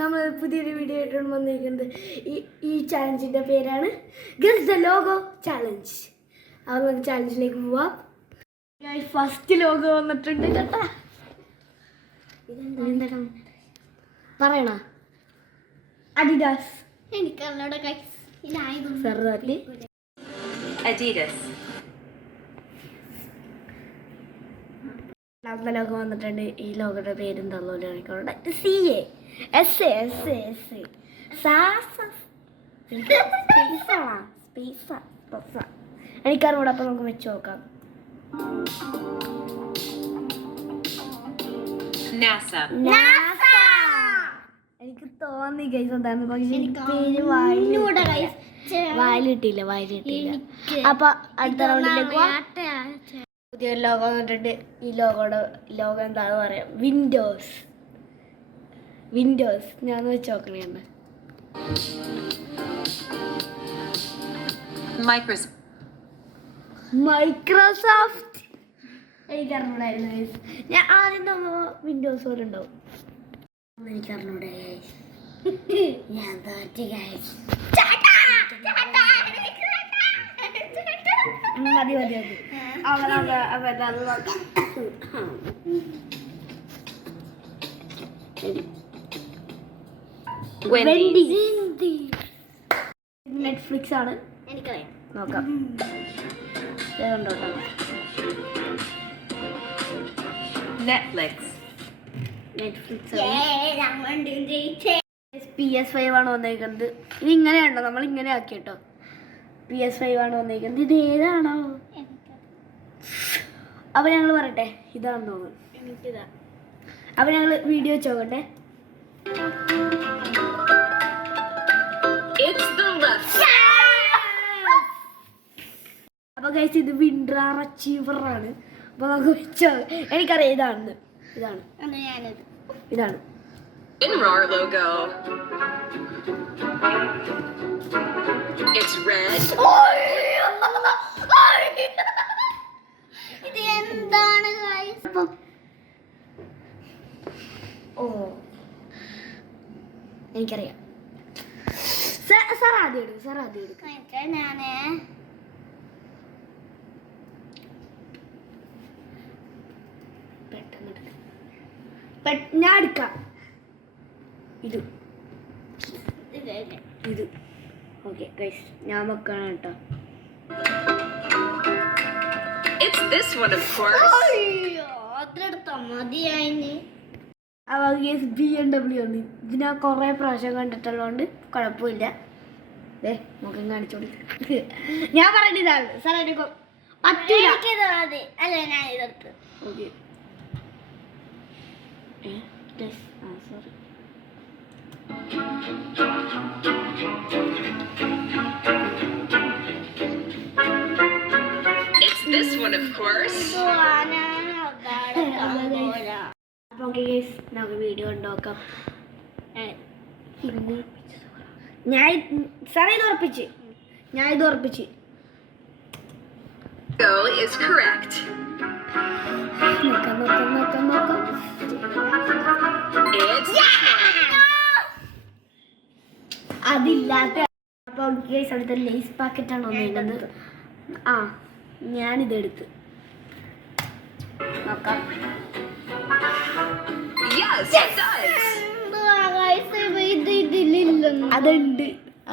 നമ്മൾ പുതിയൊരു വീഡിയോ ആയിട്ടാണ് വന്നിരിക്കുന്നത്. ഈ ചാലഞ്ചിൻ്റെ പേരാണ് ഗസ് ദ ലോഗോ ചാലഞ്ച്. അപ്പോൾ നമുക്ക് ചാലഞ്ചിലേക്ക് പോവാം. ഫസ്റ്റ് ലോഗോ വന്നിട്ടുണ്ട് കേട്ടാ. ഇതെന്താ പറയണ? അഡിഡാസ്. ലോഗോ വന്നിട്ടുണ്ട്. ഈ ലോഗോയുടെ പേരെന്താണല്ലോ എനിക്കറിവിടെ. അപ്പൊ നമുക്ക് വെച്ച് നോക്കാം. എനിക്ക് തോന്നി ഗൈസ് എന്താന്ന്, പക്ഷെ പേര് വായിലിട്ടില്ല. അപ്പൊ അടുത്ത റൗണ്ടിലേക്ക് പുതിയൊരു ലോഗോ വന്നിട്ടുണ്ട്. ഈ ലോഗോ എന്താണെന്ന് പറയാം. വിൻഡോസ് ഞാൻ വെച്ച് നോക്കണേന്ന്. മൈക്രോസോഫ്റ്റ് എനിക്കറിഞ്ഞൂടായിരുന്നു. ഞാൻ ആദ്യം നമ്മൾ വിൻഡോസ് പോലെ ഉണ്ടാവും. എനിക്കറിഞ്ഞൂടെ ഞാൻ മതി. നെറ്റ്ഫ്ലിക്സ് ആണ്. എനിക്കറിയാം, നോക്കാം. നെറ്റ്ഫ്ലിക്സ് PS5 ആണ് വന്നേക്കുന്നത്. ഇത് ഇങ്ങനെയാണോ? നമ്മൾ ഇങ്ങനെ ആക്കി കേട്ടോ. PS5 ആണ് വന്നേക്കുന്നത്. ഇത് ഏതാണോ? അപ്പൊ ഞങ്ങൾ പറയട്ടെ, ഇതാണെന്ന് തോന്നുന്നു. അപ്പൊ ഞങ്ങൾ വീഡിയോ വെച്ച് നോക്കട്ടെ. അപ്പൊ ഗൈസ് ഇത് വിൻഡർ അച്ചീവർ ആണ്. അപ്പൊ നമുക്ക് വെച്ചോ. എനിക്കറിയാം ഇതാണ്. WinRAR logo. It's red. ഇത് എന്താണ് ഗൈസ്? എനിക്കറിയാം. സാർ ആദ്യം എടുക്കും. ഞാൻ എടുക്കാം. ഇത് ഓക്കെ ഗൈസ്, ഞാൻ വെക്കണം കേട്ടോ. It's this one, of course. BMW ആണ്. ഇത് ഞാൻ കുറേ പ്രാവശ്യം കണ്ടിട്ടുള്ളതുകൊണ്ട് കുഴപ്പമില്ല. മുഖം കാണിച്ചോളി. ഞാൻ പറയുന്നത് ഇതാണ്. സാർ എടുക്കും. പറ്റില്ല. Okay sorry. It's this one, of course. Okay guys, നമുക്ക് വീഡിയോ ഉണ്ടാക്കാം. ഞാൻ ഇത് ഉറപ്പിച്ച്. Go is correct. നോക്കാം. അതില്ലാത്ത. അപ്പൊ ഗൈസ് അടുത്ത ലേസ് പാക്കറ്റാണ് വന്നിരുന്നത്. ഞാനിതെടുത്ത് നോക്കാം. Yes, it does.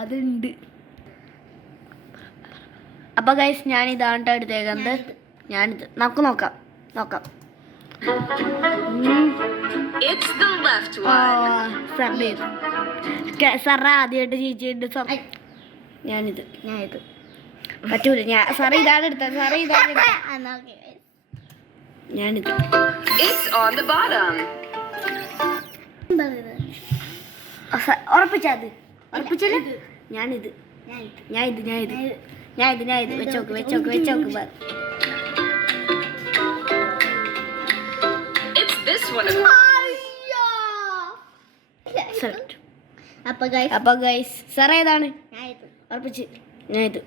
അതുണ്ട്. അപ്പൊ ഗൈസ് ഞാനിതാണ് എടുത്തേക്കുന്നത്. ഞാനിത് നമുക്ക് നോക്കാം. It's the left one. Sara ആദ്യമായിട്ട് ചേച്ചിയുണ്ട്. ഞാനിത് പറ്റൂല. സാറേ ഇതാണ് എടുത്തത്. ഞാനിത്. It's on the bottom. ഉറപ്പിച്ചത്. ഞാനിത് വെച്ചോക്ക്. It's this one. അപ്പൊ ഗൈസ് സാറേ ഏതാണ്? ഉറപ്പിച്ച്. ഞാനിത്.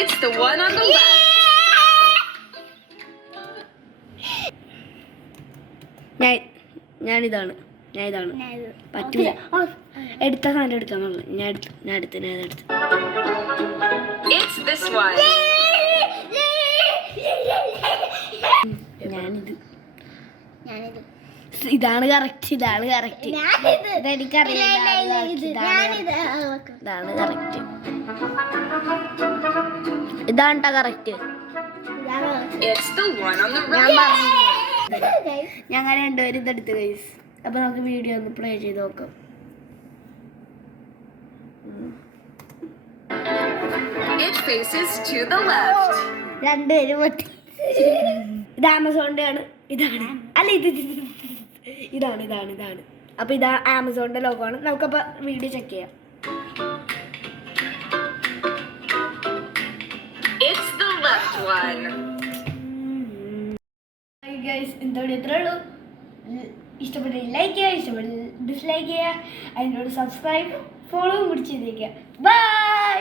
It's the one on the left. ഞാനിതാണ് പറ്റൂല എടുത്ത സാധനം എടുക്കാൻ പറഞ്ഞു ഞാൻ എടുത്ത് It's this one. ഞാനിത് ഇതാണ് കറക്റ്റ് ഇതാണ് കറക്റ്റ് ഇതാണ് correct It's the one on the ഞാൻ right. പറഞ്ഞു ഞങ്ങൾ രണ്ടുപേരും ഇതെടുത്ത് ഗൈസ് അപ്പൊ നമുക്ക് വീഡിയോ ഒന്ന് പ്ലേ ചെയ്ത് നോക്കാം It faces to the left. രണ്ടുപേരും പൊട്ടി ഇത് ആമസോണിന്റെ ആണ് ഇതാണ് അല്ല ഇതാണ് അപ്പൊ ഇതാ ആമസോണിന്റെ ലോഗോ ആണ് നമുക്കപ്പോ വീഡിയോ ചെക്ക് ചെയ്യാം It's the left one. Guys ഇന്നോട് ഇത്രേ ഉള്ളൂ ഇഷ്ടപ്പെട്ട ലൈക്ക് ചെയ്യുക ഇഷ്ടപ്പെട്ട ഡിസ്ലൈക്ക് ചെയ്യുക അതിനോട് സബ്സ്ക്രൈബ് ഫോളോ കൂടി ചെയ്തേക്കുക ബൈ